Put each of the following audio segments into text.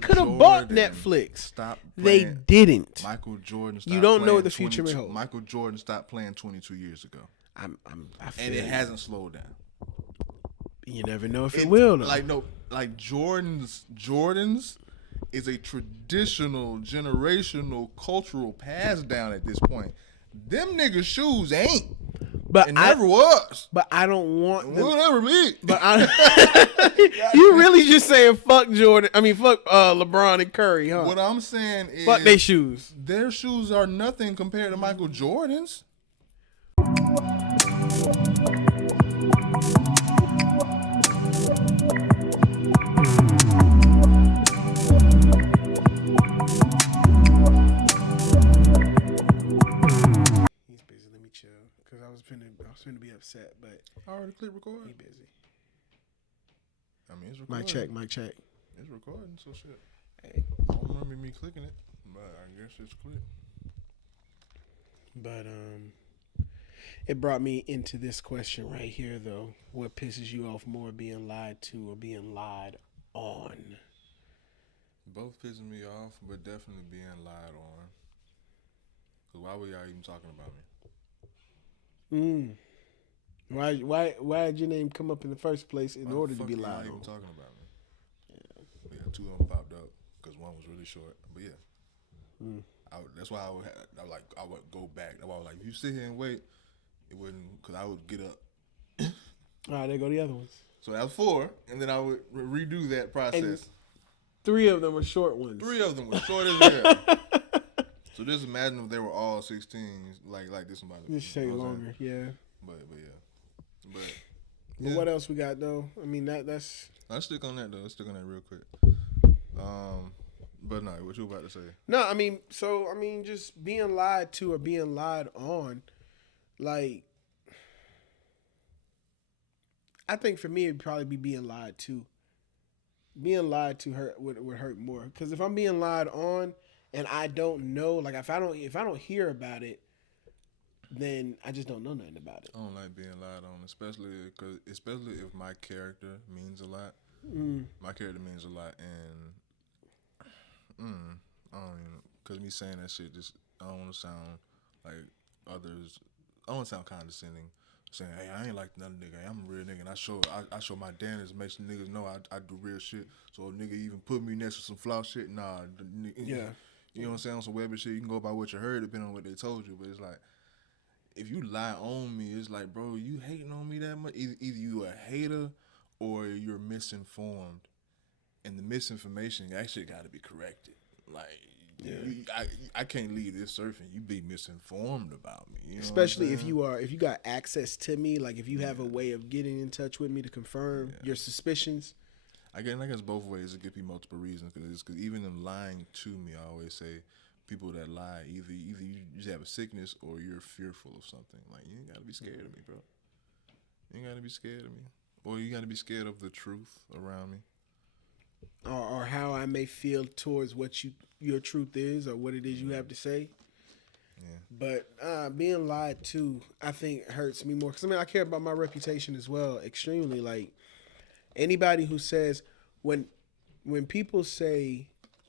They could have bought Netflix. Stop. They didn't. Michael Jordan. Stopped you don't know what the 22, future may hold. Michael Jordan stopped playing 22 years ago, I and it hasn't slowed down. You never know if it will. Though. Jordan's is a traditional, generational, cultural pass down at this point. Them niggas' shoes ain't. But it never was. But I don't want them. Will never be. But you really just saying fuck Jordan. I mean fuck LeBron and Curry, huh? What I'm saying is fuck their shoes. Their shoes are nothing compared to Michael Jordan's. Because I was finna be upset, but I already clicked record. He busy. I mean, it's recording. Mic check. It's recording, so shit. Hey. I don't remember me clicking it, but I guess it's clicked. But it brought me into this question right here, though. What pisses you off more, being lied to or being lied on? Both pissing me off, but definitely being lied on. Cause why were y'all even talking about me? Why did your name come up in the first place in order to be lied on? Even talking about me? Yeah, two of them popped up because one was really short. But yeah, that's why I would go back. I was like, if you sit here and wait, it wouldn't, because I would get up. All right, there go the other ones. So that was 4, and then I would redo that process. And 3 of them were short ones. 3 of them were short as hell. So just imagine if they were all 16s, like this one. This take longer, yeah. But yeah. But what else we got though? I mean that's. Let's stick on that though. Let's stick on that real quick. But no, what you about to say? No, I mean just being lied to or being lied on, like. I think for me it'd probably be being lied to. Being lied to would hurt more, because if I'm being lied on and I don't know, like if I don't hear about it, then I just don't know nothing about it. I don't like being lied on, especially if my character means a lot. My character means a lot, and I don't even, because me saying that shit, just I don't want to sound like others. I don't want to sound condescending, saying, hey, I ain't like another nigga. I'm a real nigga, and I show my damnness, make some niggas know I do real shit. So a nigga even put me next to some flaw shit, nah. Yeah. You know what I'm saying? On some web shit, you can go by what you heard, depending on what they told you. But it's like, if you lie on me, it's like, bro, you hating on me that much? Either you a hater or you're misinformed. And the misinformation actually got to be corrected. Like, I can't leave this surfing. You be misinformed about me. You know especially if you got access to me, like if you have a way of getting in touch with me to confirm your suspicions. I guess both ways. It could be multiple reasons, because even them lying to me, I always say, people that lie, either you just have a sickness or you're fearful of something. Like, you ain't gotta be scared of me, bro. You ain't gotta be scared of me, or you gotta be scared of the truth around me, or how I may feel towards what your truth is, or what it is you have to say. Yeah. But being lied to, I think hurts me more, because I care about my reputation as well, extremely. Like, anybody who says, when people say,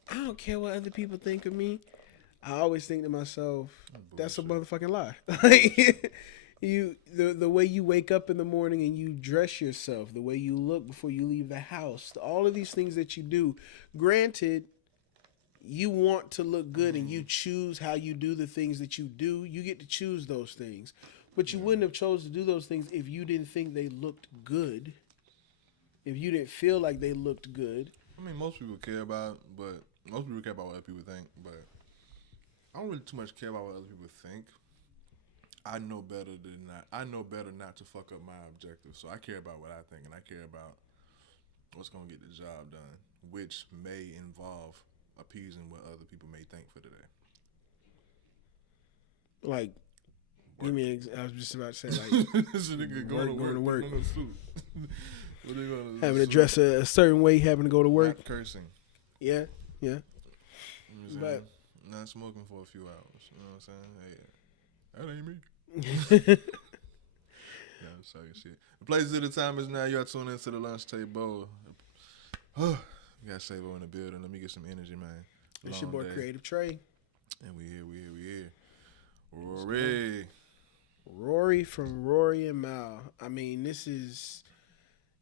I don't care what other people think of me, I always think to myself, that's a motherfucking lie. Like, the way you wake up in the morning and you dress yourself, the way you look before you leave the house, all of these things that you do, granted, you want to look good and you choose how you do the things that you do. You get to choose those things. But you wouldn't have chose to do those things if you didn't think they looked good. If you didn't feel like they looked good. I mean, most people care about what other people think, but I don't really too much care about what other people think. I know better not to fuck up my objectives. So I care about what I think, and I care about what's gonna get the job done, which may involve appeasing what other people may think for today. Like, you mean, I was just about to say, like, this nigga going to work. Having to dress a certain way, having to go to work. Not cursing. Yeah. But not smoking for a few hours. You know what I'm saying? Hey, that ain't me. Yeah, I'm sorry, shit. The place of the time is now. Y'all tuning into the lunch table. We got Savo in the building. Let me get some energy, man. It's your boy Creative Trey. And we here. Rory. Rory from Rory and Mal. I mean, this is,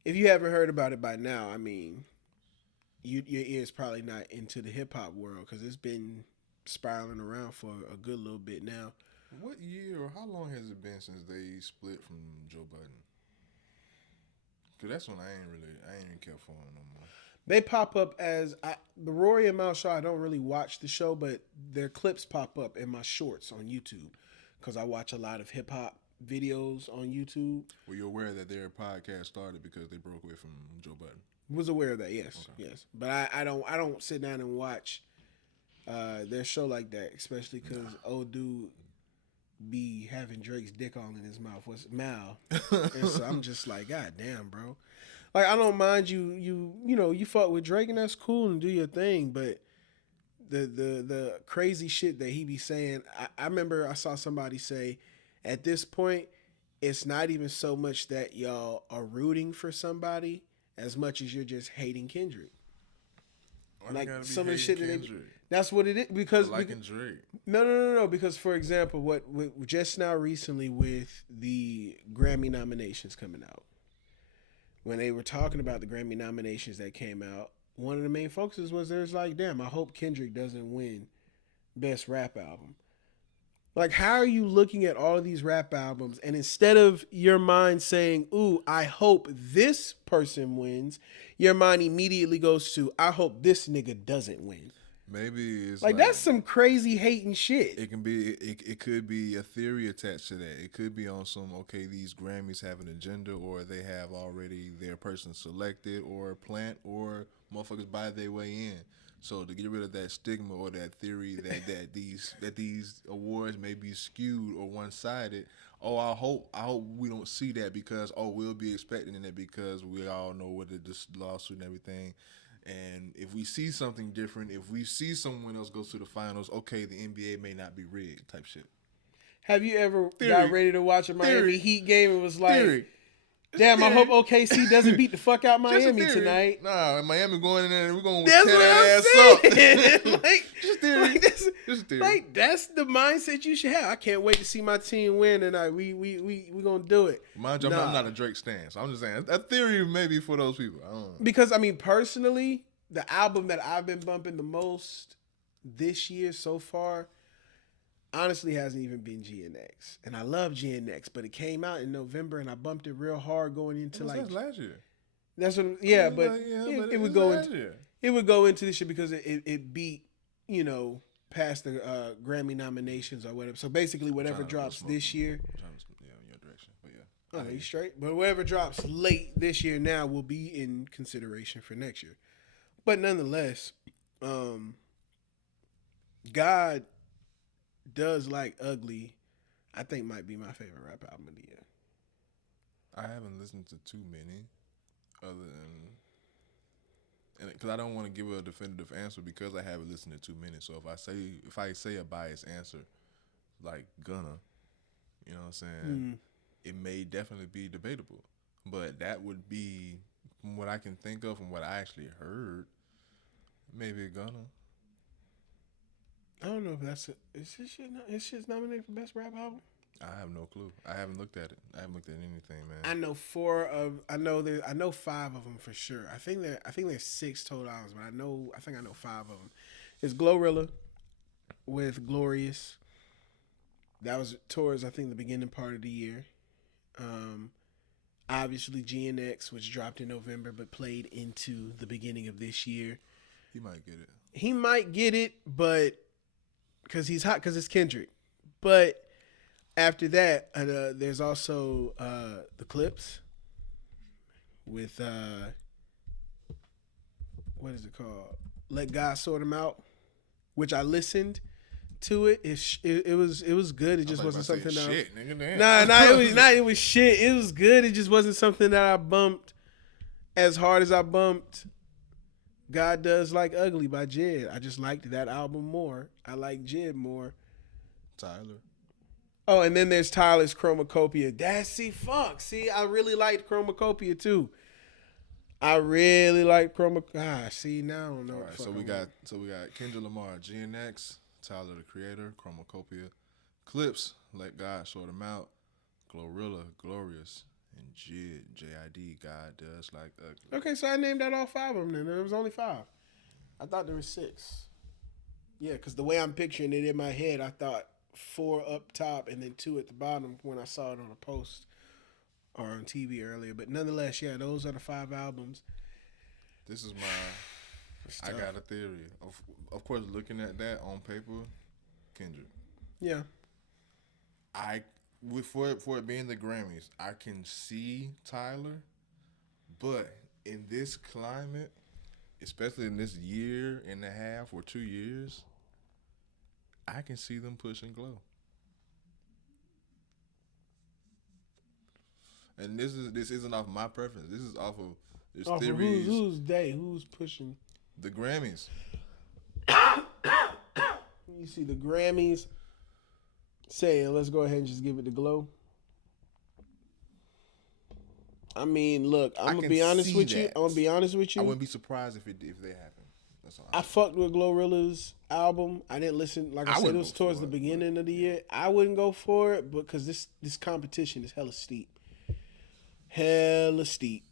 if you haven't heard about it by now, I mean, your ear's probably not into the hip hop world because it's been spiraling around for a good little bit now. What year or how long has it been since they split from Joe Budden? Because that's when I ain't even care for him no more. They pop up as the Rory and Mal show. I don't really watch the show, but their clips pop up in my shorts on YouTube because I watch a lot of hip hop videos on YouTube. Were you aware that their podcast started because they broke away from Joe Budden? Was aware of that, yes, okay. Yes. But I don't sit down and watch their show like that, especially because old dude be having Drake's dick all in his mouth. What's Mal? And so I'm just like, God damn, bro. Like, I don't mind you fuck with Drake and that's cool and do your thing, but the crazy shit that he be saying, I remember I saw somebody say, at this point, it's not even so much that y'all are rooting for somebody as much as you're just hating Kendrick. Like some of the shit that that's what it is because liking Drake. No. Because for example, what just now recently with the Grammy nominations coming out, when they were talking about the Grammy nominations that came out, one of the main focuses was there's like, damn, I hope Kendrick doesn't win Best Rap Album. Like, how are you looking at all of these rap albums and instead of your mind saying, ooh, I hope this person wins, your mind immediately goes to, I hope this nigga doesn't win. Maybe it's like that's some crazy hating shit. It can be. It could be a theory attached to that. It could be on some, okay, these Grammys have an agenda, or they have already their person selected, or plant, or motherfuckers buy their way in. So to get rid of that stigma or that theory that these awards may be skewed or one sided. Oh, I hope we don't see that because we'll be expecting it because we all know what this lawsuit and everything. And if we see something different, if we see someone else goes to the finals, okay, the NBA may not be rigged type shit. Have you ever got ready to watch a Miami Heat game and was like, damn, I hope OKC doesn't beat the fuck out Miami tonight? Nah, Miami going in there and we're going to tear their ass up. Just theory. Just theory. Like, that's the mindset you should have. I can't wait to see my team win tonight. We going to do it. Mind you, I'm not a Drake stan, so I'm just saying, that theory may be for those people. I don't know. Because, I mean, personally, the album that I've been bumping the most this year so far honestly hasn't even been GNX. And I love GNX, but it came out in November and I bumped it real hard going into that's last year. That's what it would go into it would go into this year because it beat, past the Grammy nominations or whatever. So basically whatever drops this year. In your direction. But yeah. Oh, you straight. But whatever drops late this year now will be in consideration for next year. But nonetheless, God Does Like Ugly, I think might be my favorite rap album of the year. I haven't listened to too many other than, because I don't want to give a definitive answer because I haven't listened to too many. So if I say a biased answer, like Gunna, you know what I'm saying, it may definitely be debatable. But that would be, from what I can think of and what I actually heard, maybe Gunna. I don't know if that's is this shit nominated for Best Rap Album? I have no clue. I haven't looked at it. I haven't looked at anything, man. I know I know 5 of them for sure. I think there's 6 total albums, but I think I know 5 of them. It's Glorilla with Glorious. That was towards, I think, the beginning part of the year. Obviously GNX, which dropped in November but played into the beginning of this year. He might get it. He might get it, but because he's hot, because it's Kendrick. But after that, there's also the Clips with what is it called? Let God Sort Him Out, which I listened to it. It was good. It just wasn't something that shit, nigga. Nah, it was shit. It was good. It just wasn't something that I bumped as hard as I bumped God Does Like Ugly by Jid. I just liked that album more. I like Jid more. Tyler. Oh, and then there's Tyler's Chromacopia. See, I really liked Chromacopia too. I really like Chroma. See now I don't know. All What the right, fuck so I we want. got Kendrick Lamar, GNX, Tyler the Creator, Chromacopia, Clips, Let God Sort 'Em Out, Glorilla, Glorious, and JID, God Does Like Ugly. Okay, so I named out all five of them. Then there was only five. I thought there was six. Yeah, because the way I'm picturing it in my head, I thought four up top and then two at the bottom when I saw it on a post or on TV earlier. But nonetheless, yeah, those are the five albums. This is I got a theory. Of course, looking at that on paper, Kendrick. Yeah. For it being the Grammys, I can see Tyler, but in this climate, especially in this year and a half or 2 years, I can see them pushing Glow. And this isn't off my preference. This is off of there's Off of theories. who's they? Who's pushing? The Grammys. You see the Grammys saying, let's go ahead and just give it the Glow. I mean, look, I'm gonna be honest with you. I'm gonna be honest with you. I wouldn't be surprised if they happen. That's all. I fucked with Glorilla's album. I didn't listen. Like I said, it was towards the beginning of the year. I wouldn't go for it because this competition is hella steep. Hella steep.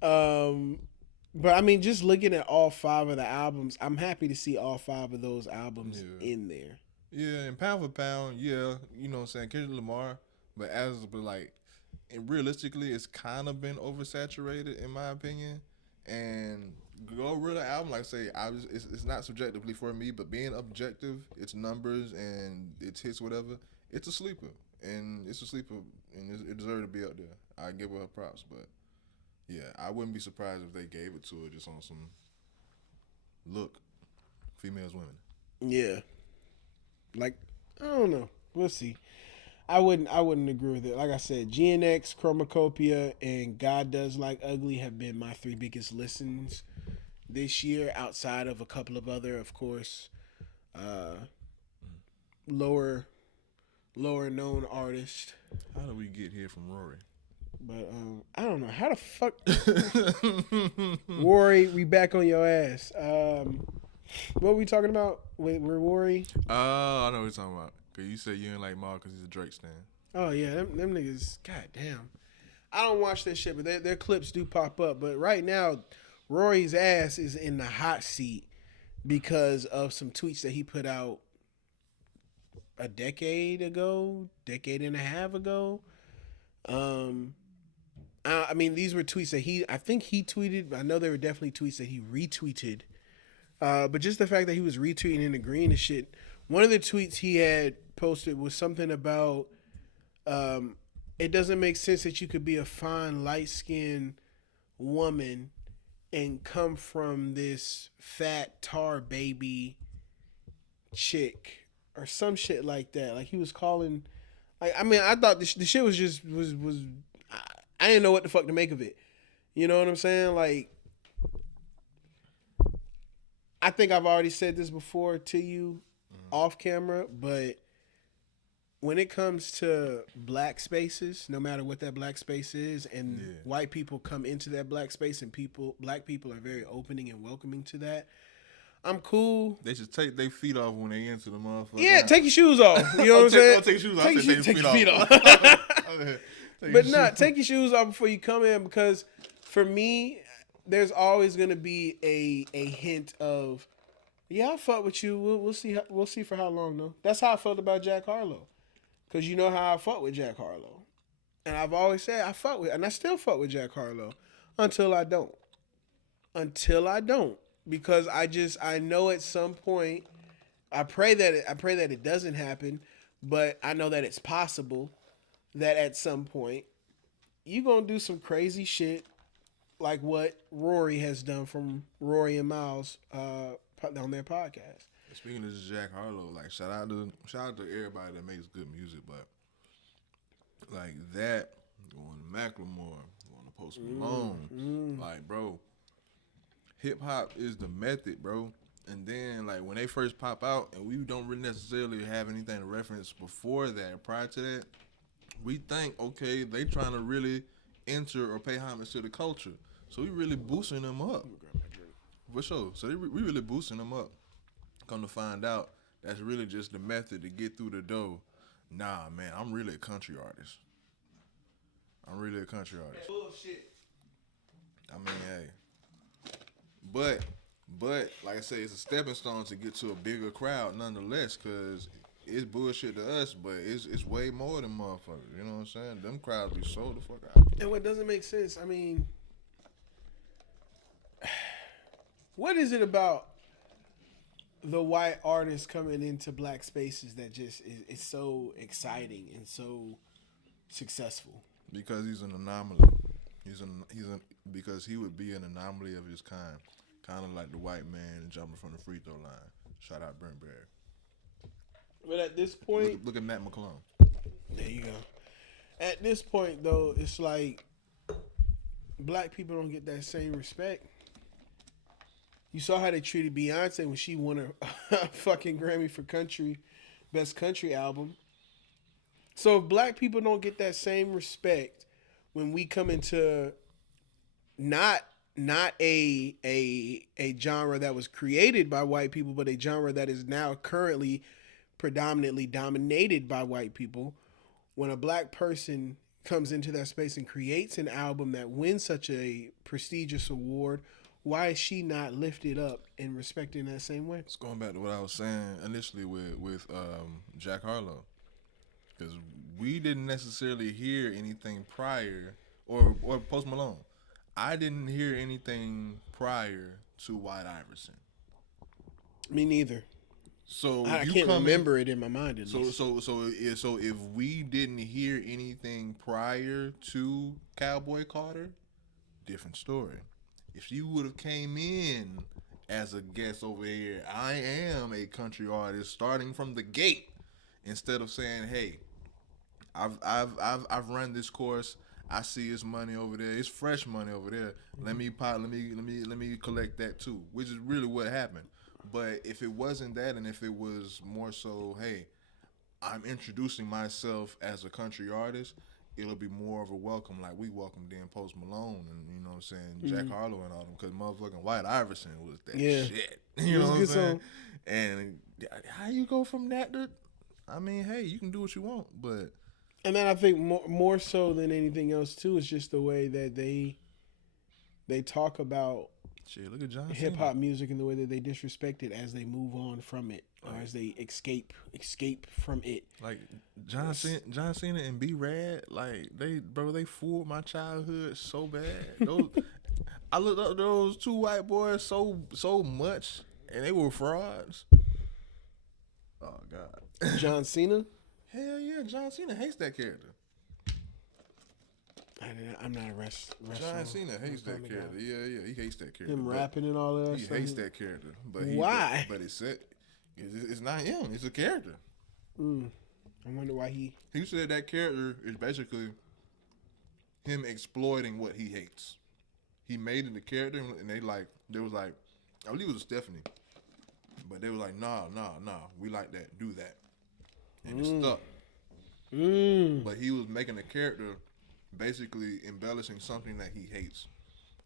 But I mean, just looking at all five of the albums, I'm happy to see all five of those albums in there. Yeah, and pound for pound, yeah, you know what I'm saying, Kendrick Lamar, but and realistically, it's kind of been oversaturated in my opinion. And Glorilla album, like I say, it's not subjectively for me, but being objective, it's numbers and it's hits, whatever. It's a sleeper, and it deserves to be up there. I give her props, but yeah, I wouldn't be surprised if they gave it to her just on some look, females, women. Yeah, like I don't know, we'll see. I wouldn't agree with it. Like I said, GNX, Chromacopia, and God Does Like Ugly have been my three biggest listens this year, outside of a couple of other, of course, lower known artists. How do we get here from Rory? But I don't know how the fuck. Rory, we back on your ass. What were we talking about with Rory? I know what you're talking about. Cause you said you didn't like Maul because he's a Drake stan. Oh yeah, them niggas. Goddamn. I don't watch that shit, but their clips do pop up. But right now, Rory's ass is in the hot seat because of some tweets that he put out a decade and a half ago. I mean, these were tweets that I think he tweeted. I know they were definitely tweets that he retweeted. But just the fact that he was retweeting and agreeing to shit. One of the tweets he had posted was something about it doesn't make sense that you could be a fine, light-skinned woman and come from this fat tar baby chick or some shit like that. Like he was calling. Like I mean, I thought the shit was just was. I didn't know what the fuck to make of it. You know what I'm saying? Like, I think I've already said this before to you off camera, but when it comes to black spaces, no matter what that black space is, and white people come into that black space and black people are very opening and welcoming to that, I'm cool. They should take their feet off when they enter the motherfucker. Yeah, take your shoes off. You know what I'm saying? Take your shoes off. Take your feet off. But take your shoes off before you come in, because for me, there's always going to be a hint of, yeah, I'll fuck with you. We'll see for how long though. That's how I felt about Jack Harlow, because you know how I fuck with Jack Harlow, and I've always said and I still fuck with Jack Harlow until I don't. Because I know at some point, I pray that it doesn't happen, but I know that it's possible that at some point you gonna do some crazy shit like what Rory has done from Rory and Miles on their podcast. Speaking of Jack Harlow, like shout out to everybody that makes good music, but like that going to Macklemore, going to Post Malone, like bro, hip hop is the method, bro. And then like when they first pop out, and we don't really necessarily have anything to reference before that, prior to that, we think, okay, they trying to really enter or pay homage to the culture. So we really boosting them up. For sure. So we really boosting them up. Come to find out, that's really just the method to get through the door. Nah, man, I'm really a country artist. I'm really a country artist. Bullshit. I mean, hey. But like I say, it's a stepping stone to get to a bigger crowd nonetheless, because it's bullshit to us, but it's way more than motherfuckers. You know what I'm saying? Them crowds be sold the fuck out. And what doesn't make sense, I mean, what is it about the white artist coming into black spaces that just is so exciting and so successful? Because he's an anomaly. Because he would be an anomaly of his kind of like the white man jumping from the free throw line. Shout out Brent Barry. But at this point, look at Matt McClung. There you go. At this point, though, it's like black people don't get that same respect. You saw how they treated Beyonce when she won a fucking Grammy for best country album. So if black people don't get that same respect when we come into not a genre that was created by white people, but a genre that is now currently predominantly dominated by white people, when a black person comes into that space and creates an album that wins such a prestigious award, why is she not lifted up and respected in that same way? It's going back to what I was saying initially with Jack Harlow, because we didn't necessarily hear anything prior, or Post Malone. I didn't hear anything prior to White Iverson. Me neither. So I can't remember it in my mind. At least. So if we didn't hear anything prior to Cowboy Carter, different story. If you would have came in as a guest over here, I am a country artist, starting from the gate, instead of saying, "Hey, I've run this course. I see it's money over there. It's fresh money over there. Let me collect that too," which is really what happened. But if it wasn't that, and if it was more so, hey, I'm introducing myself as a country artist, it'll be more of a welcome, like we welcomed in Post Malone and, you know what I'm saying, Jack Harlow and all them, because motherfucking White Iverson was that shit. You know what I'm saying? And how you go from that to, I mean, hey, you can do what you want, but. And then I think more so than anything else too is just the way that they talk about look at John hip hop music and the way that they disrespect it as they move on from it, or as they escape from it. Like John Cena and B Rad, like they fooled my childhood so bad. I looked up those two white boys so much, and they were frauds. Oh God, John Cena. Hell yeah, John Cena hates that character. I'm not a wrestler. John Cena hates that character. Yeah, he hates that character. Him rapping and all that. He hates that character. But why? But it's not him. It's a character. I wonder why he said that character is basically him exploiting what he hates. He made it a character, and they was like, I believe it was Stephanie, but they were like, nah, we like that, do that, and it stuck. But he was making a character, basically embellishing something that he hates.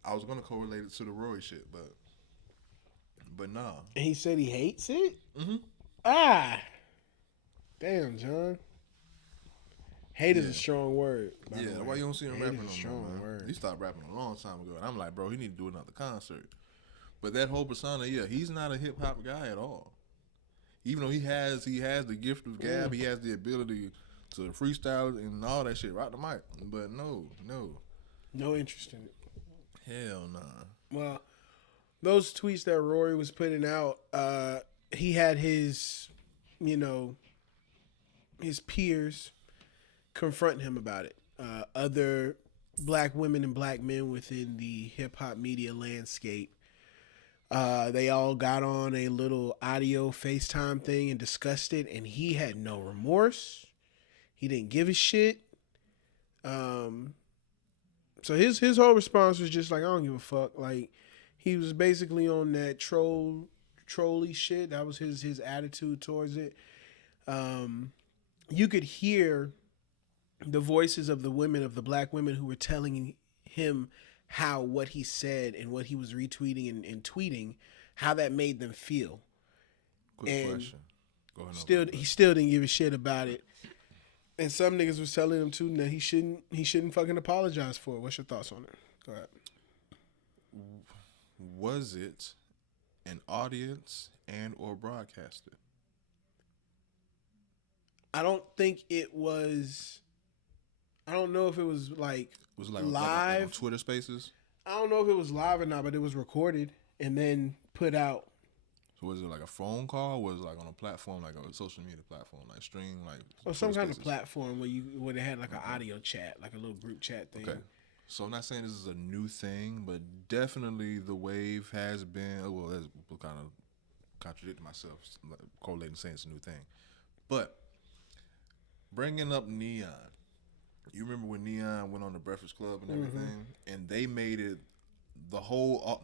I was gonna correlate it to the Rory shit, but nah. And he said he hates it? Damn, John. Hate is a strong word. Yeah, why you don't see him rapping no more, man? He stopped rapping a long time ago, and I'm like, bro, he need to do another concert. But that whole persona, he's not a hip hop guy at all. Even though he has the gift of gab, he has the ability to freestyle and all that shit, rock the mic. But no interest in it. Hell nah. Well, those tweets that Rory was putting out, he had his peers confront him about it. Other black women and black men within the hip hop media landscape, they all got on a little audio FaceTime thing and discussed it, and he had no remorse. He didn't give a shit. So his whole response was just like, I don't give a fuck. Like, he was basically on that trolly shit. That was his attitude towards it. You could hear the voices of the black women who were telling him how what he said and what he was retweeting and tweeting, how that made them feel. Quick question. Go ahead. He still didn't give a shit about it. And some niggas was telling him too that he shouldn't fucking apologize for it. What's your thoughts on it? Go ahead. Was it an audience and or broadcasted? I don't think it was. I don't know if it was like live like on Twitter Spaces. I don't know if it was live or not, but it was recorded and then put out. So was it like a phone call? Or was it like on a platform, like a social media platform, like stream, like? Or some kind of platform where they had like an audio chat, like a little group chat thing. Okay. So I'm not saying this is a new thing, but definitely the wave has been. Well, that's kind of contradicting myself, correlating saying it's a new thing, but bringing up Neon. You remember when Neon went on the Breakfast Club and everything, and they made it the whole.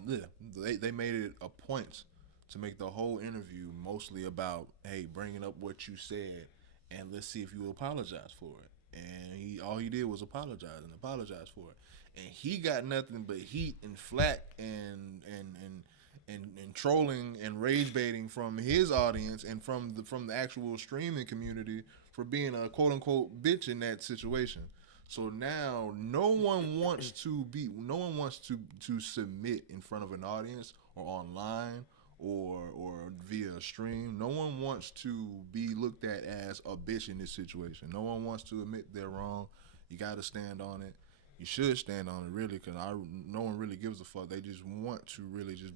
They made it a point to make the whole interview mostly about, hey, bringing up what you said, and let's see if you apologize for it. And all he did was apologize for it, and he got nothing but heat and flack and trolling and rage baiting from his audience and from the actual streaming community for being a quote unquote bitch in that situation. So now no one wants to submit in front of an audience or online or via a stream. No one wants to be looked at as a bitch in this situation. No one wants to admit they're wrong. You got to stand on it. You should stand on it, really, because no one really gives a fuck. They just want to really just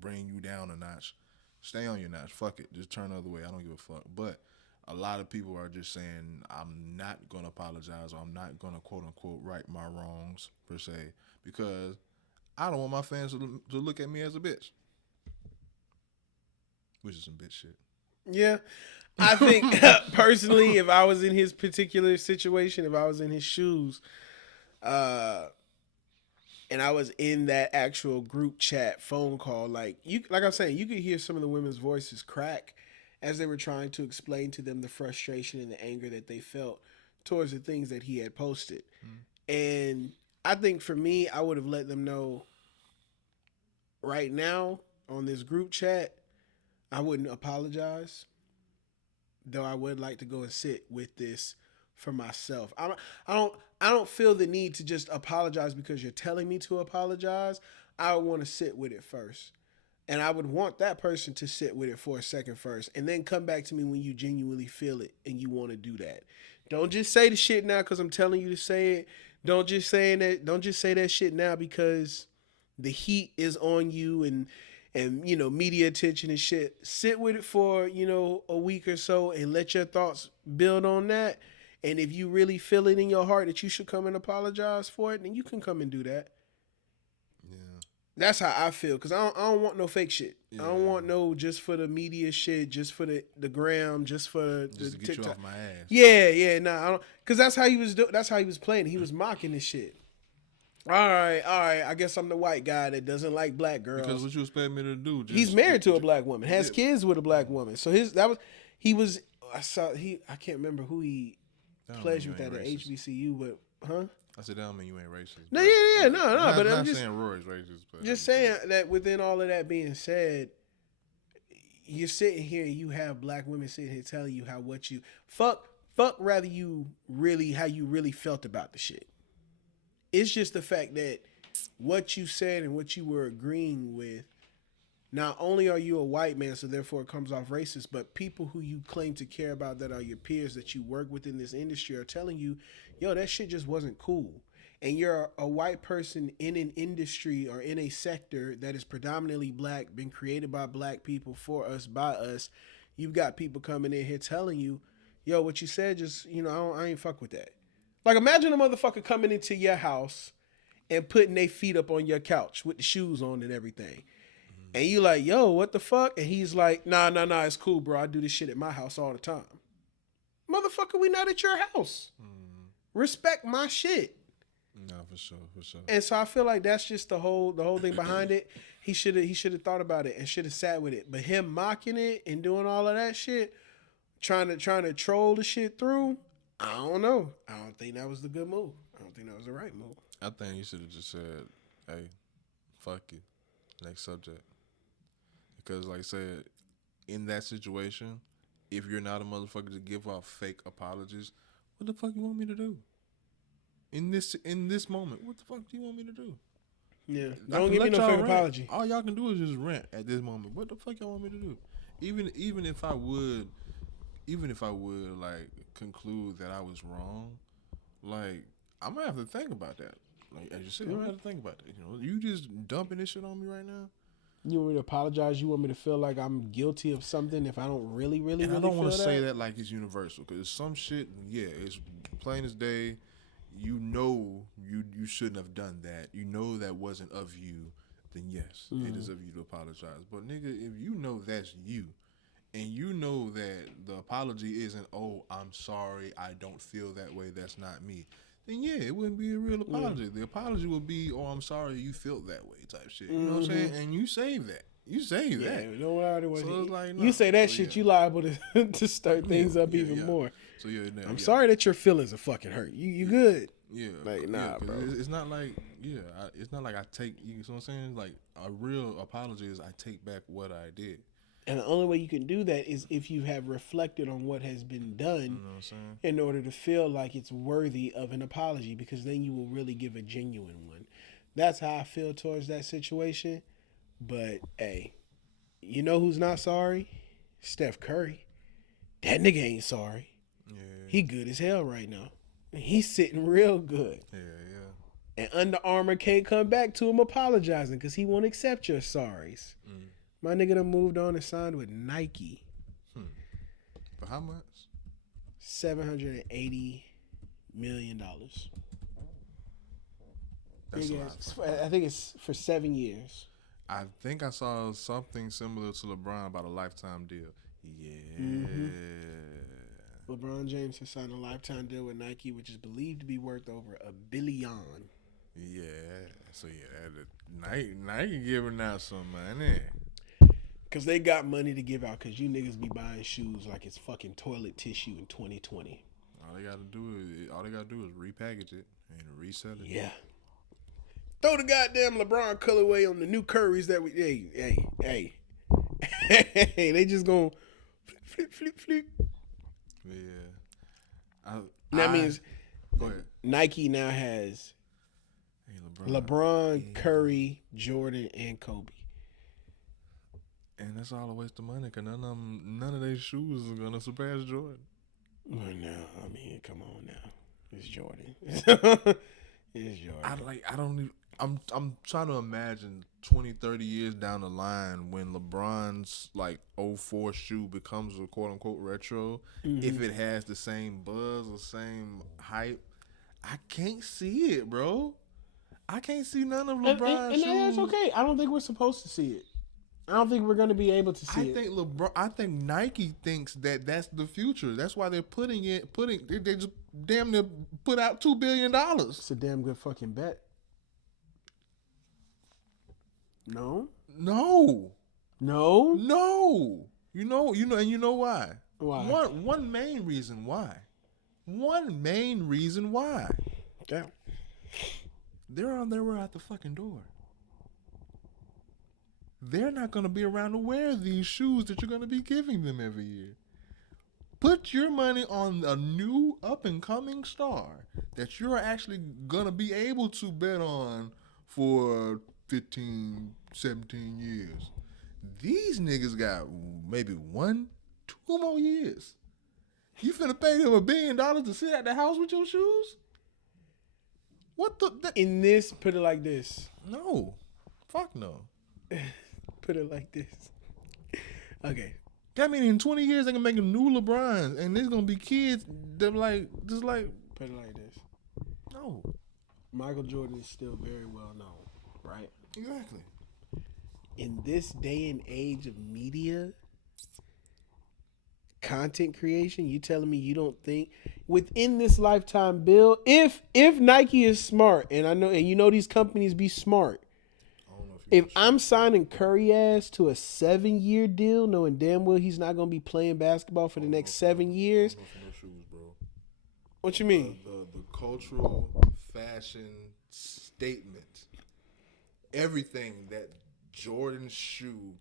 bring you down a notch. Stay on your notch. Fuck it. Just turn the other way. I don't give a fuck. But a lot of people are just saying, I'm not going to apologize, or I'm not going to, quote unquote, right my wrongs, per se, because I don't want my fans to look at me as a bitch. Which is some bitch shit. Yeah. I think, personally, if I was in his particular situation, if I was in his shoes, and I was in that actual group chat phone call, like I'm saying, you could hear some of the women's voices crack as they were trying to explain to them the frustration and the anger that they felt towards the things that he had posted. And I think for me, I would have let them know right now on this group chat, I wouldn't apologize, though I would like to go and sit with this for myself. I don't feel the need to just apologize because you're telling me to apologize. I would want to sit with it first. And I would want that person to sit with it for a second first and then come back to me when you genuinely feel it and you want to do that. Don't just say the shit now because I'm telling you to say it. Don't just say that shit now because the heat is on you and you know, media attention and shit. Sit with it for, you know, a week or so and let your thoughts build on that. And if you really feel it in your heart that you should come and apologize for it, then you can come and do that. Yeah. That's how I feel, because I don't want no fake shit. Yeah. I don't want no just for the media shit, just for the gram, just for the just to get TikTok. You off my ass. Yeah, nah, I don't, because that's how he was playing. He was mocking this shit. All right. I guess I'm the white guy that doesn't like black girls. Because what you expect me to do? He's married to a black woman, has kids with a black woman. So I can't remember who he pledged with at HBCU, but I said that don't mean you ain't racist. No, yeah, no. But I'm not just saying Rory's racist. But just saying that within all of that being said, you're sitting here and you have black women sitting here telling you how what you fuck rather you really how you really felt about the shit. It's just the fact that what you said and what you were agreeing with, not only are you a white man, so therefore it comes off racist, but people who you claim to care about that are your peers that you work with in this industry are telling you, yo, that shit just wasn't cool. And you're a white person in an industry or in a sector that is predominantly black, been created by black people, for us, by us. You've got people coming in here telling you, yo, what you said just, you know, I ain't fuck with that. Like, imagine a motherfucker coming into your house and putting their feet up on your couch with the shoes on and everything. And you like, yo, what the fuck? And he's like, nah, it's cool, bro. I do this shit at my house all the time. Motherfucker, we not at your house. Respect my shit. No, for sure. And so I feel like that's just the whole thing behind it. He should have thought about it and should have sat with it. But him mocking it and doing all of that shit, trying to troll the shit through, I don't know. I don't think that was the good move. I don't think that was the right move. I think you should have just said, hey, fuck you. Next subject. Because, like I said, in that situation, if you're not a motherfucker to give out fake apologies, what the fuck you want me to do? In this moment, what the fuck do you want me to do? Yeah, don't give me no fake apology. All y'all can do is just rant at this moment. What the fuck y'all want me to do? Even if I would like conclude that I was wrong, like I'm gonna have to think about that. Like as you said, I'm gonna have to think about that. You know, you just dumping this shit on me right now. You want me to apologize? You want me to feel like I'm guilty of something if I don't really And I don't want to say that like it's universal because some shit, yeah, it's plain as day. You know you shouldn't have done that. You know that wasn't of you. Then yes, it is of you to apologize. But nigga, if you know that's you, and you know that the apology isn't, oh, I'm sorry, I don't feel that way, that's not me, then yeah, it wouldn't be a real apology. The apology would be, oh, I'm sorry you felt that way type shit. You know what I'm saying? And you save that. You save that. You know what I was. So it's like, you say that shit, you liable to stir things up even more. So I'm sorry that your feelings are fucking hurt. You good? Yeah, like nah, bro. It's not like it's not like I take. You know what I'm saying? Like a real apology is I take back what I did. And the only way you can do that is if you have reflected on what has been done, you know what I'm saying? In order to feel like it's worthy of an apology, because then you will really give a genuine one. That's how I feel towards that situation. But hey, you know who's not sorry? Steph Curry. That nigga ain't sorry. Yeah. He good as hell right now. He's sitting real good. Yeah. And Under Armour can't come back to him apologizing because he won't accept your sorries. My nigga done moved on and signed with Nike. For how much? $780 million. That's a lot. I think it's for 7 years. I think I saw something similar to LeBron about a lifetime deal. Yeah. LeBron James has signed a lifetime deal with Nike, which is believed to be worth over $1 billion. Yeah. So yeah, Nike giving out some money. Because they got money to give out because you niggas be buying shoes like it's fucking toilet tissue in 2020. All they gotta do is repackage it and resell it. Yeah. Throw the goddamn LeBron colorway on the new Currys that we hey. They just gonna flip. Yeah. That means go ahead. Nike now has LeBron, Curry, Jordan, and Kobe. And that's all a waste of money because none of their shoes are gonna surpass Jordan. Well, no, I mean, come on now, it's Jordan. It's Jordan. I'm trying to imagine 20, 30 years down the line when LeBron's like 04 shoe becomes a quote unquote retro, if it has the same buzz or same hype. I can't see it, bro. I can't see none of LeBron's shoes. And that's okay. I don't think we're supposed to see it. I don't think we're going to be able to see it. I think Nike thinks that that's the future. That's why they're they just damn near put out $2 billion. It's a damn good fucking bet. No. You know why? Why? One main reason why. Damn. They're on their way out the fucking door. They're not going to be around to wear these shoes that you're going to be giving them every year. Put your money on a new up-and-coming star that you're actually going to be able to bet on for 15, 17 years. These niggas got maybe 1-2 more years. You finna pay them $1 billion to sit at the house with your shoes? What the... Put it like this. No. Fuck no. Put it like this. Okay. That means in 20 years they can make a new LeBron, and there's gonna be kids that just like. Put it like this. No. Michael Jordan is still very well known, right? Exactly. In this day and age of media, content creation, you telling me you don't think within this lifetime bill, if Nike is smart, and I know, and you know these companies be smart. If I'm signing Curry ass to a 7-year deal, knowing damn well he's not gonna be playing basketball for the next 7 years. What you mean? The cultural fashion statement everything that Jordan's shoe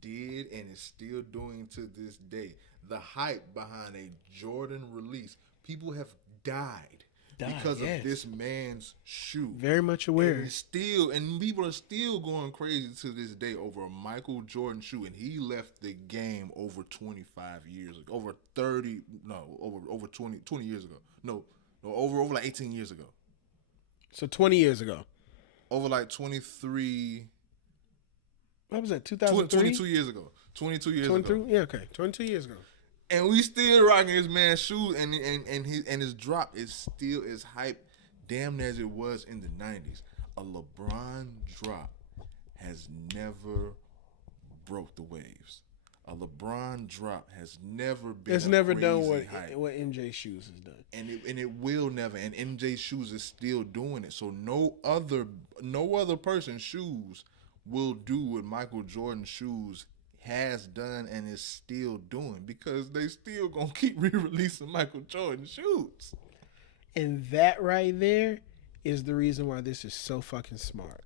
did and is still doing to this day. The hype behind a Jordan release, people have died because of this man's shoe. Very much aware. And people are still going crazy to this day over a Michael Jordan shoe, and he left the game over 25 years ago. Over 20 years ago. No, over like 18 years ago. So 20 years ago. Over like 23. What was that? 2003? 22 years ago. 22 years 23? Ago. Yeah, okay. 22 years ago. And we still rocking this man's shoes, and his drop is still as hype, damn near as it was in the 90s. A LeBron drop has never broke the waves. A LeBron drop has never been. It's never done what MJ shoes has done, and it will never. And MJ shoes is still doing it. So no other person's shoes will do what Michael Jordan's shoes has done and is still doing, because they still gonna keep re-releasing Michael Jordan shoes. And that right there is the reason why this is so fucking smart.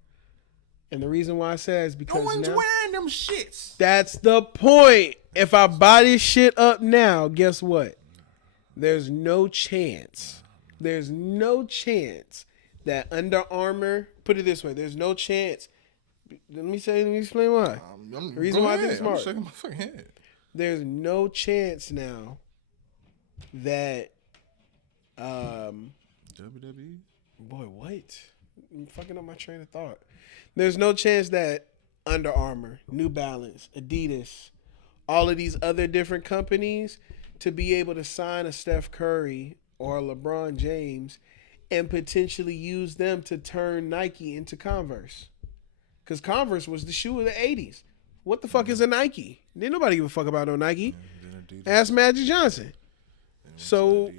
And the reason why I say is because no one's wearing them shits. That's the point. If I buy this shit up now, guess what? There's no chance. There's no chance that Under Armour, put it this way, there's no chance. Let me explain why. The reason why I think it's smart. I'm shaking my fucking head. There's no chance now that WWE. Boy, what? I'm fucking up my train of thought. There's no chance that Under Armour, New Balance, Adidas, all of these other different companies to be able to sign a Steph Curry or a LeBron James and potentially use them to turn Nike into Converse. Because Converse was the shoe of the 80s. What the fuck is a Nike? Didn't nobody give a fuck about no Nike. Ask Magic Johnson. So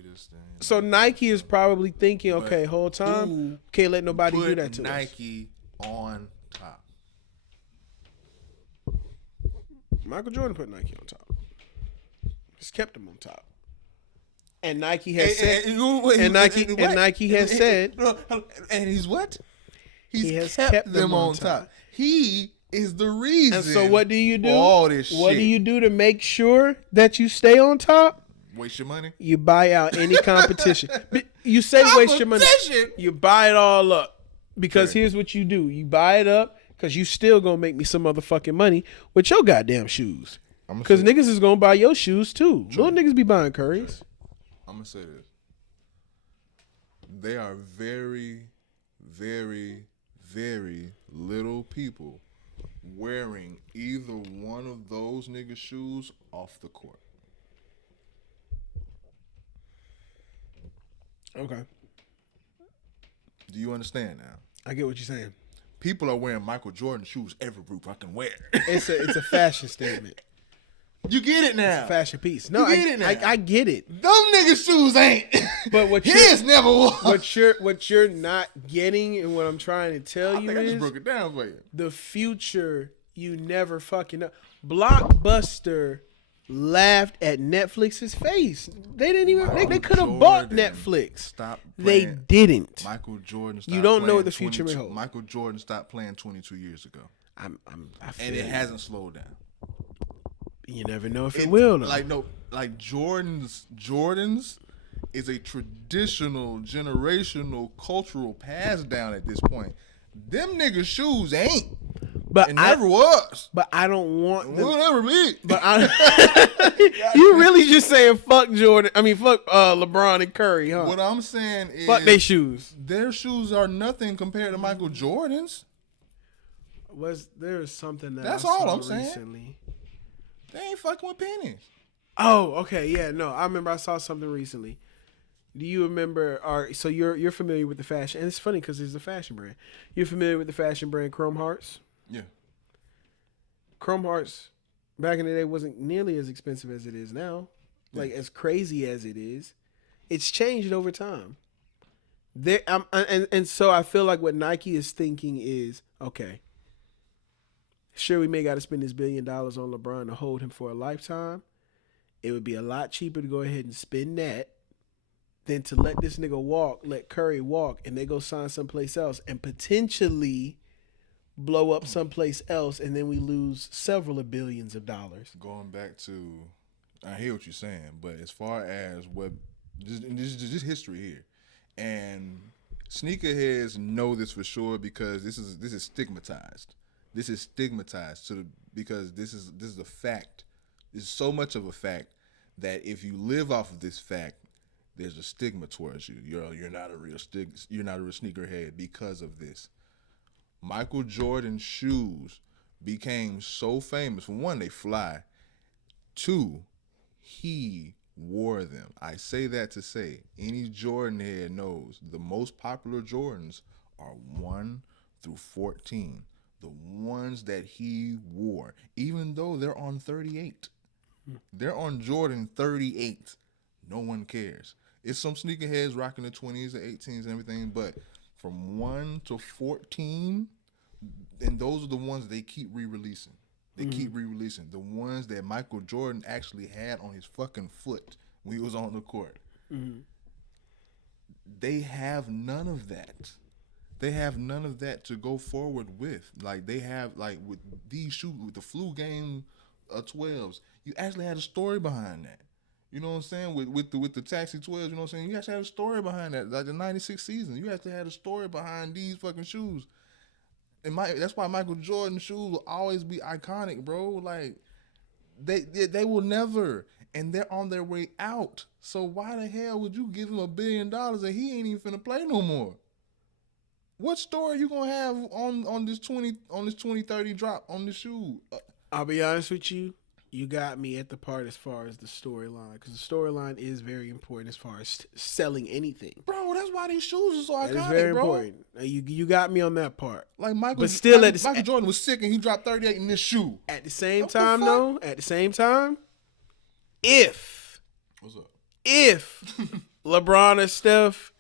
Nike is probably thinking, okay, whole time, can't let nobody do that to Nike us. On top. Michael Jordan put Nike on top. Just kept them on top. And Nike has said, Nike has said, and he's what? He has kept them on top. He is the reason. And so what do you do? All this shit. What do you do to make sure that you stay on top? Waste your money? You buy out any competition. You say waste your money. You buy it all up. Because here's what you do. You buy it up because you still going to make me some motherfucking money with your goddamn shoes. Because niggas is going to buy your shoes too. Little niggas be buying Currys. I'm going to say this. They are very, very, very little people wearing either one of those niggas' shoes off the court. Okay. Do you understand now? I get what you're saying. People are wearing Michael Jordan shoes every fucking wear. It's a fashion statement. You get it now. It's a fashion piece. No, I get it. Them niggas' shoes ain't. But what his never was. What you're not getting, and what I'm trying to tell you I is, just broke it down for you. The future, you never fucking know. Blockbuster laughed at Netflix's face. They didn't even. They could have bought Netflix. Stop. They didn't. Michael Jordan. Stopped you don't know what the future may hold. Michael Jordan stopped playing 22 years ago. And it hasn't slowed down. You never know if it will. Though. Like Jordan's is a traditional, generational, cultural pass down at this point. Them niggas' shoes ain't. But it never was. But I don't want them. We'll never be. But you really just saying fuck Jordan. I mean fuck LeBron and Curry, huh? What I'm saying is fuck their shoes. Their shoes are nothing compared to Michael Jordan's. There was something that's I all saw I'm saying. Recently. They ain't fucking with pennies. Oh, okay, yeah, no. I remember I saw something recently. Do you remember? So you're familiar with the fashion, and it's funny because it's a fashion brand. You're familiar with the fashion brand Chrome Hearts? Yeah. Chrome Hearts back in the day wasn't nearly as expensive as it is now. Yeah. Like as crazy as it is, it's changed over time. And so I feel like what Nike is thinking is, okay, sure, we may got to spend this $1 billion on LeBron to hold him for a lifetime. It would be a lot cheaper to go ahead and spend that than to let this nigga walk, let Curry walk, and they go sign someplace else and potentially blow up someplace else, and then we lose several of billions of dollars. Going back to, I hear what you're saying, but as far as what, just history here, and sneakerheads know this for sure because this is stigmatized. This is stigmatized because this is a fact. It's so much of a fact that if you live off of this fact, there's a stigma towards you. You're not a real sneakerhead because of this. Michael Jordan's shoes became so famous. For one, they fly. Two, he wore them. I say that to say any Jordan head knows the most popular Jordans are 1 through 14. The ones that he wore, even though they're on 38. They're on Jordan 38. No one cares. It's some sneakerheads rocking the 20s, the 18s, and everything, but from 1 to 14, and those are the ones they keep re-releasing. They keep re-releasing. The ones that Michael Jordan actually had on his fucking foot when he was on the court. They have none of that. They have none of that to go forward with. Like, they have, like, with these shoes, with the flu game 12s, you actually had a story behind that. You know what I'm saying? With the Taxi 12s, you know what I'm saying? You actually had a story behind that. Like the 96 season, you actually had a story behind these fucking shoes. And that's why Michael Jordan's shoes will always be iconic, bro. Like, they will never. And they're on their way out. So why the hell would you give him $1 billion and he ain't even finna play no more? What story you gonna have on this 2030 drop on this shoe? I'll be honest with you. You got me at the part as far as the storyline, because the storyline is very important as far as selling anything. Bro, that's why these shoes are so iconic, That is very bro. important. You got me on that part. Like Michael Jordan was sick and he dropped 38 in this shoe. At the same time, if what's up? If LeBron or Steph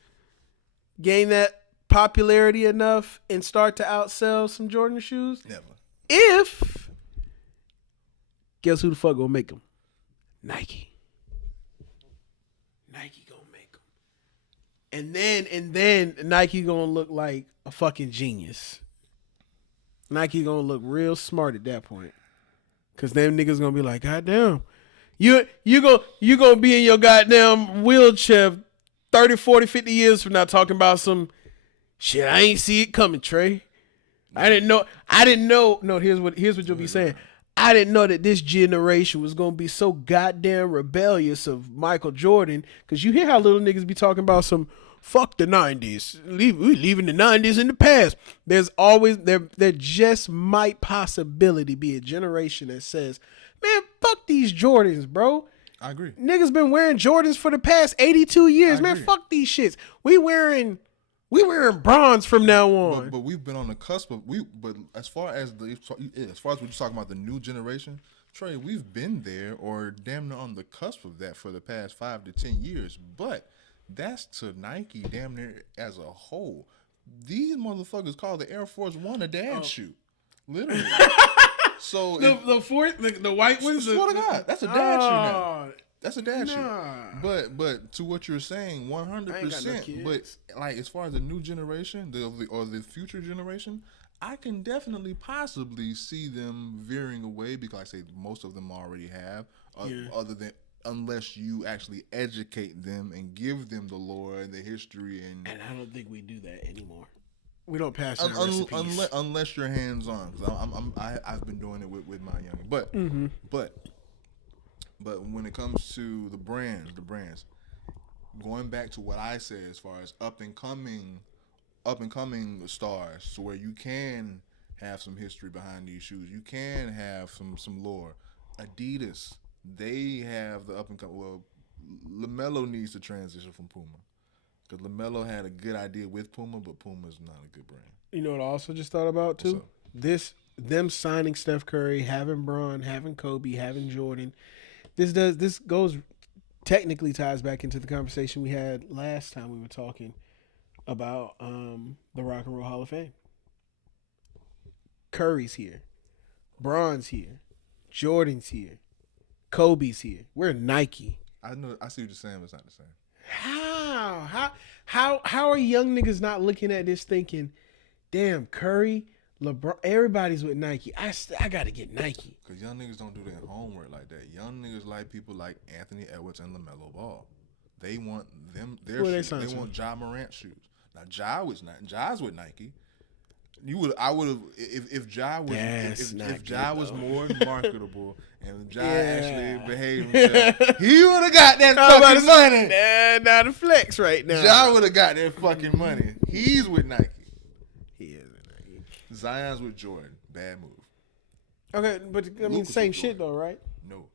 gain that popularity enough and start to outsell some Jordan shoes, Never. Guess who the fuck gonna make them? Nike. Nike gonna make them. And then Nike gonna look like a fucking genius. Nike gonna look real smart at that point. Cause them niggas gonna be like, God damn. You gonna be in your goddamn wheelchair 30, 40, 50 years from now talking about some shit. I ain't see it coming, Trey. I didn't know. No, here's what you'll be saying. I didn't know that this generation was going to be so goddamn rebellious of Michael Jordan, because you hear how little niggas be talking about some fuck the 90s. We leaving the 90s in the past. There's always, there just might possibility be a generation that says, man, fuck these Jordans, bro. I agree. Niggas been wearing Jordans for the past 82 years. Man, fuck these shits. We wearing bronze from now on. But we've been on the cusp of But as far as we're just talking about the new generation, Trey, we've been there or damn near on the cusp of that for the past 5 to 10 years. But that's to Nike damn near as a whole. These motherfuckers call the Air Force One a dad shoe, literally. So the white ones. Swear to God, that's a dad shoe now. That's a dad shoe. But to what you're saying, 100%. But like as far as the new generation, the future generation, I can definitely possibly see them veering away because I say most of them already have. Other than unless you actually educate them and give them the lore and the history and I don't think we do that anymore. We don't pass down recipes unless you're hands on. Because I've been doing it with my young, but when it comes to the brands, going back to what I said as far as up and coming stars, to where you can have some history behind these shoes, you can have some lore. Adidas, they have the up and coming. Well, LaMelo needs to transition from Puma because LaMelo had a good idea with Puma, but Puma is not a good brand. You know what I also just thought about too? Them signing Steph Curry, having Bron, having Kobe, having Jordan. This goes technically ties back into the conversation we had last time we were talking about the Rock and Roll Hall of Fame. Curry's here, Bron's here, Jordan's here, Kobe's here. We're Nike. I know. I see what you're saying, but it's not the same. How are young niggas not looking at this thinking, damn, Curry, LeBron, everybody's with Nike. I gotta get Nike. Because young niggas don't do their homework like that. Young niggas like people like Anthony Edwards and LaMelo Ball. They want their shoes. They want Ja Morant shoes. Now Ja's with Nike. I would have if Ja was if Ja was more marketable and Ja actually behaved himself, he would have got that fucking money. Not a flex right now. Ja would have got that fucking money. He's with Nike. He is with Nike. Zion's with Jordan. Bad move. Okay, but I mean, same shit though, right? No,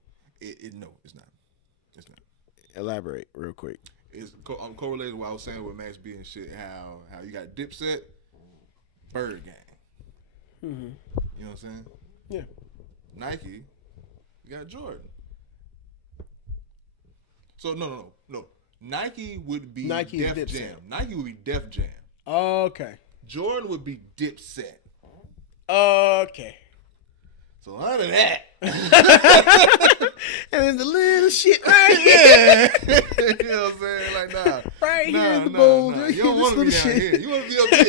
no, it's not. It's not. Elaborate real quick. It's correlated to what I was saying with Max B and shit. How you got Dipset, Bird Gang. Mm-hmm. You know what I'm saying? Yeah. Nike, you got Jordan. So no. Nike would be Def Jam. Nike would be Def Jam. Okay. Jordan would be Dipset. Okay. So under that, and then the little shit right here. You know what I'm saying? Like right here in the bowl. You don't want to be down here. You want to be up here.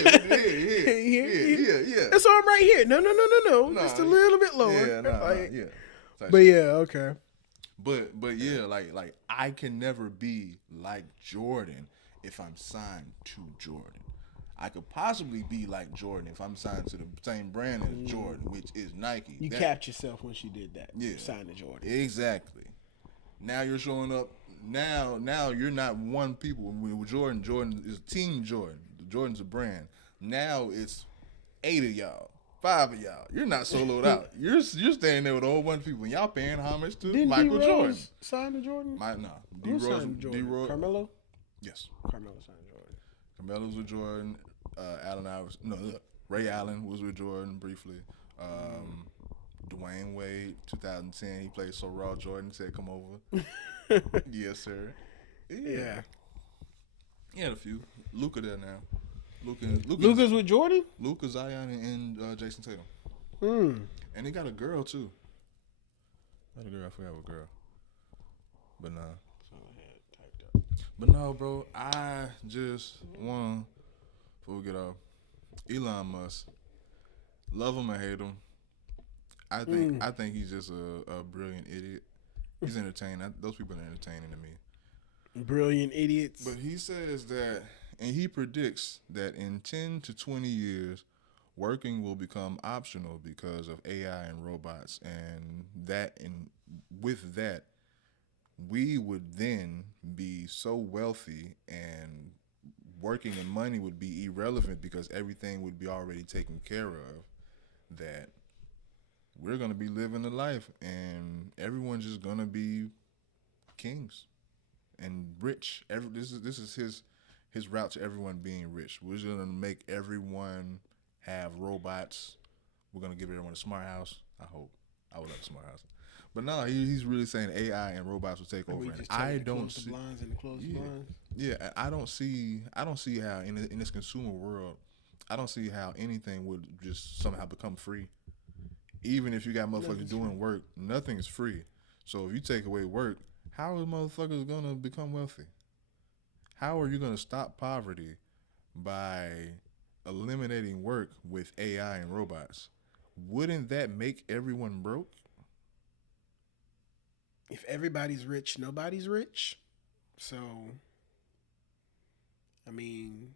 Here. That's all I'm right here. No. Just a little bit lower. Yeah. But yeah, okay. But yeah, like I can never be like Jordan if I'm signed to Jordan. I could possibly be like Jordan if I'm signed to the same brand as Jordan, which is Nike. You capped yourself when she did that. Yeah. Signed to Jordan. Exactly. Now you're showing up. Now you're not one people. With Jordan is Team Jordan. Jordan's a brand. Now it's 8 of y'all. 5 of y'all. You're not soloed out. You're staying there with all one people. And y'all paying homage to Michael Jordan. Signed to Jordan? D Rose. Carmelo? Yes. Carmelo signed to Jordan. Carmelo's with Jordan. Ray Allen was with Jordan briefly. Dwayne Wade, 2010, he played So Raw. Jordan said, "Come over." Yes, sir. Yeah. He had a few. Luka there now. Luka's with Jordan? Luka, Zion, and Jason Tatum. And he got a girl too. Not a girl. I forgot what girl. But nah. But no, bro. I just want. Before we get off, Elon Musk, love him or hate him, I think he's just a brilliant idiot. He's entertaining. Those people are entertaining to me. Brilliant idiots. But he says that, and he predicts that in 10 to 20 years, working will become optional because of AI and robots, and with that, we would then be so wealthy and working and money would be irrelevant because everything would be already taken care of, that we're going to be living a life and everyone's just going to be kings and rich. This is his route to everyone being rich. We're just going to make everyone have robots. We're going to give everyone a smart house. I hope. I would love a smart house. But no, he's really saying AI and robots will take over. And I don't see. Yeah, I don't see how in this consumer world, I don't see how anything would just somehow become free. Even if you got motherfuckers doing work, nothing is free. So if you take away work, how are motherfuckers gonna become wealthy? How are you gonna stop poverty by eliminating work with AI and robots? Wouldn't that make everyone broke? If everybody's rich, nobody's rich. So, I mean,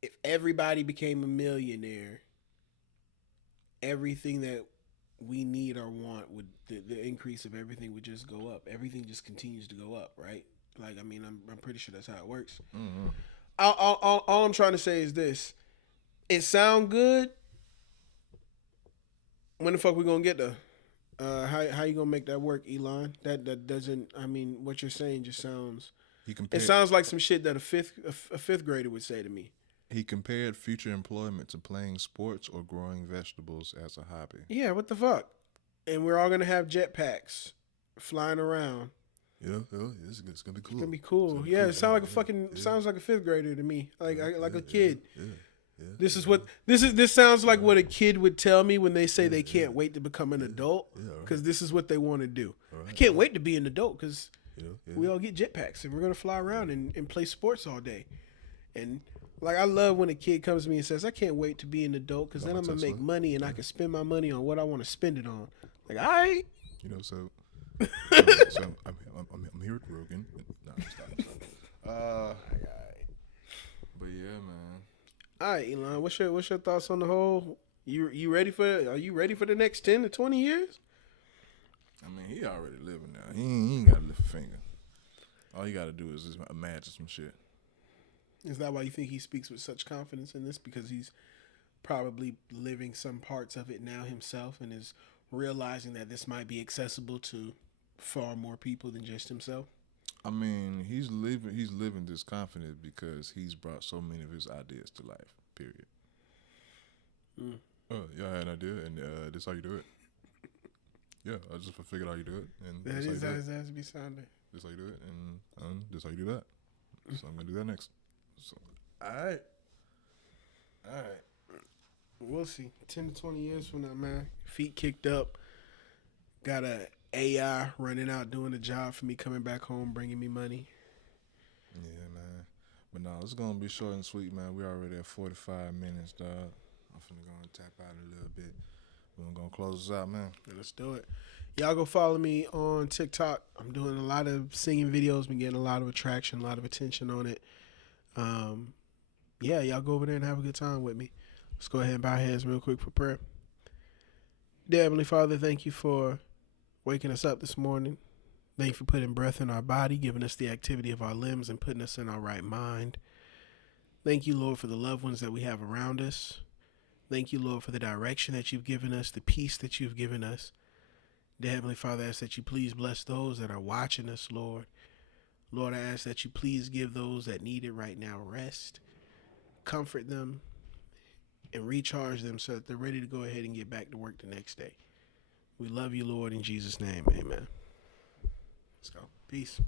if everybody became a millionaire, everything that we need or want would the increase of everything would just go up. Everything just continues to go up, right? Like, I mean, I'm pretty sure that's how it works. Mm-hmm. All I'm trying to say is this: it sound good. When the fuck we gonna get there? How you gonna make that work, Elon? That doesn't. I mean, what you're saying just sounds. It sounds like some shit that a fifth grader would say to me. He compared future employment to playing sports or growing vegetables as a hobby. Yeah, what the fuck? And we're all gonna have jetpacks flying around. Yeah, it's gonna be cool. It's gonna be cool. Yeah, it sounds like a fucking sounds like a fifth grader to me. Like a kid. Yeah. This sounds like what a kid would tell me when they say they can't wait to become an adult because this is what they want to do. I can't wait to be an adult because we all get jetpacks and we're gonna fly around and play sports all day. And Like, I love when a kid comes to me and says, I can't wait to be an adult because then I'm going to make money and I can spend my money on what I want to spend it on. Like, all right. You know, so I'm here with Rogan. No, stop. But yeah, man. All right, Elon, what's your thoughts on the whole? You ready for? Are you ready for the next 10 to 20 years? I mean, he already living now. He ain't got to lift a finger. All you got to do is just imagine some shit. Is that why you think he speaks with such confidence in this? Because he's probably living some parts of it now himself and is realizing that this might be accessible to far more people than just himself? I mean, he's living this confidence because he's brought so many of his ideas to life, period. Yeah, I had an idea, and this how you do it. Yeah, I just figured out how you do it, and that is how it has to be sounding. This how you do it, and this how you do that. So I'm gonna do that next. So, all right. We'll see. 10 to 20 years from now, man. Feet kicked up. Got a AI running out doing the job for me, coming back home, bringing me money. Yeah, man. But no, it's gonna be short and sweet, man. We already at 45 minutes, dog. I'm finna go and tap out a little bit. We're gonna close this out, man. Let's do it. Y'all go follow me on TikTok. I'm doing a lot of singing videos. Been getting a lot of attraction, a lot of attention on it. Yeah, y'all go over there and have a good time with me. Let's go ahead and bow our heads real quick for prayer. Dear Heavenly Father, thank you for waking us up this morning. Thank you for putting breath in our body, giving us the activity of our limbs, and putting us in our right mind. Thank you, Lord, for the loved ones that we have around us. Thank you, Lord, for the direction that you've given us, the peace that you've given us. Dear Heavenly Father, I ask that you please bless those that are watching us, Lord. Lord, I ask that you please give those that need it right now rest, comfort them, and recharge them so that they're ready to go ahead and get back to work the next day. We love you, Lord, in Jesus' name. Amen. Let's go. Peace.